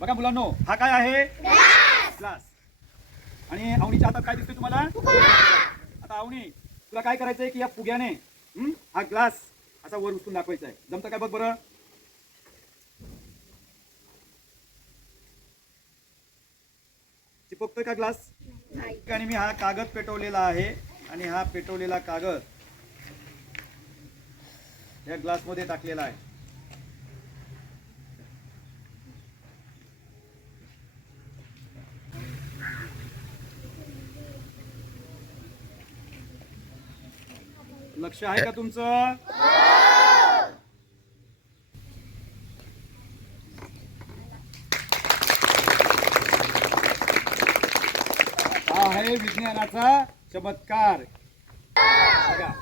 बघा मुलांनो, हा काय आहे? ग्लास. आणि अवनीच्या हातात काय दिसतोय तुम्हाला? आता अवनी, तुला काय करायचंय की या फुग्याने हा ग्लास असा वर उचलून दाखवायचा आहे. जमतं काय बघ बरं? चिपकतोय का ग्लास? आणि मी हा कागद पेटवलेला आहे आणि हा पेटवलेला कागद या ग्लास मध्ये टाकलेला आहे. लक्ष आहे का तुमचं? हा आहे विज्ञानाचा चमत्कार. बघा.